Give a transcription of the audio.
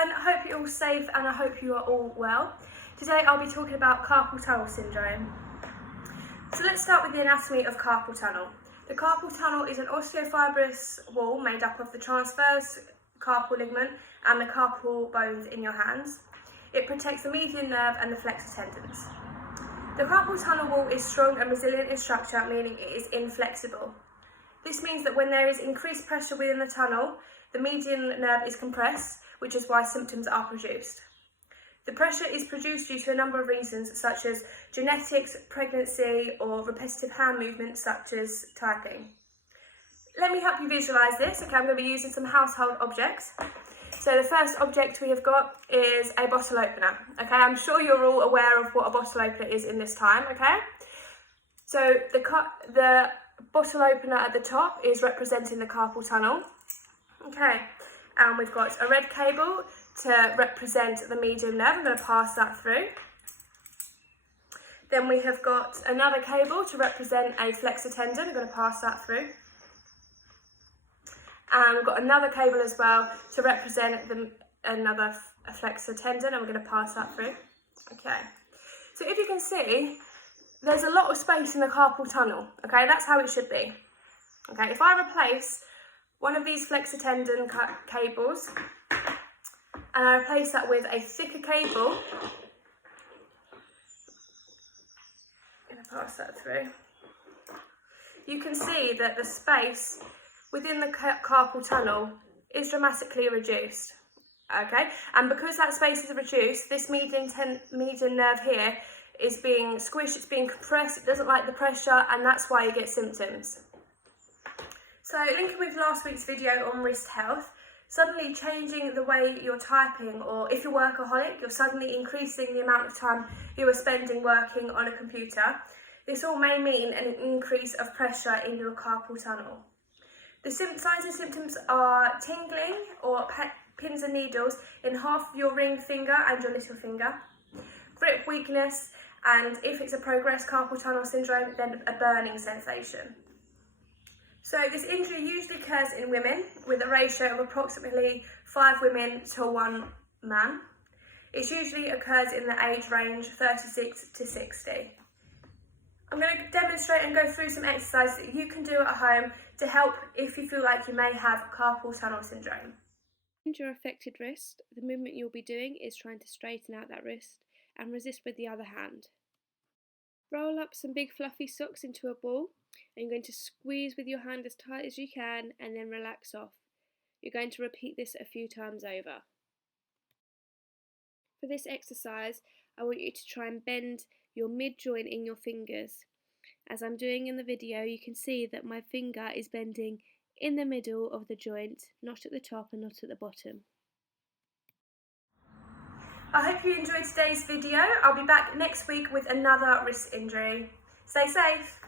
everyone, I hope you're all safe and I hope you are all well. Today I'll be talking about carpal tunnel syndrome. So let's start with the anatomy of carpal tunnel. The carpal tunnel is an osteofibrous wall made up of the transverse carpal ligament and the carpal bones in your hands. It protects the median nerve and the flexor tendons. The carpal tunnel wall is strong and resilient in structure, meaning it is inflexible. This means that when there is increased pressure within the tunnel, the median nerve is compressed, which is why symptoms are produced. The pressure is produced due to a number of reasons, such as genetics, pregnancy, or repetitive hand movements, such as typing. Let me help you visualise this. Okay, I'm going to be using some household objects. So the first object we have got is a bottle opener. Okay, I'm sure you're all aware of what a bottle opener is in this time. Okay, so the bottle opener at the top is representing the carpal tunnel. Okay, and we've got a red cable to represent the median nerve. I'm going to pass that through. Then we have got another cable to represent a flexor tendon. I'm going to pass that through. And we've got another cable as well to represent another flexor tendon, and we're going to pass that through. Okay, so if you can see, there's a lot of space in the carpal tunnel. Okay, that's how it should be. Okay, if I replace one of these flexor tendon cables and I replace that with a thicker cable, I'm going to pass that through, you can see that the space within the carpal tunnel is dramatically reduced. Okay, and because that space is reduced, this median nerve here is being squished, it's being compressed, it doesn't like the pressure, and that's why you get symptoms. So linking with last week's video on wrist health, suddenly changing the way you're typing, or if you're workaholic, you're suddenly increasing the amount of time you are spending working on a computer. This all may mean an increase of pressure in your carpal tunnel. The signs and symptoms are tingling or pins and needles in half of your ring finger and your little finger, grip weakness, and if it's a progressed carpal tunnel syndrome, then a burning sensation. So this injury usually occurs in women with a ratio of approximately 5 women to 1 man. It usually occurs in the age range 36 to 60. I'm going to demonstrate and go through some exercises that you can do at home to help if you feel like you may have carpal tunnel syndrome. On your affected wrist, the movement you'll be doing is trying to straighten out that wrist and resist with the other hand. Roll up some big fluffy socks into a ball, and you're going to squeeze with your hand as tight as you can and then relax off. You're going to repeat this a few times over. For this exercise, I want you to try and bend your mid-joint in your fingers. As I'm doing in the video, you can see that my finger is bending in the middle of the joint, not at the top and not at the bottom. I hope you enjoyed today's video. I'll be back next week with another wrist injury. Stay safe.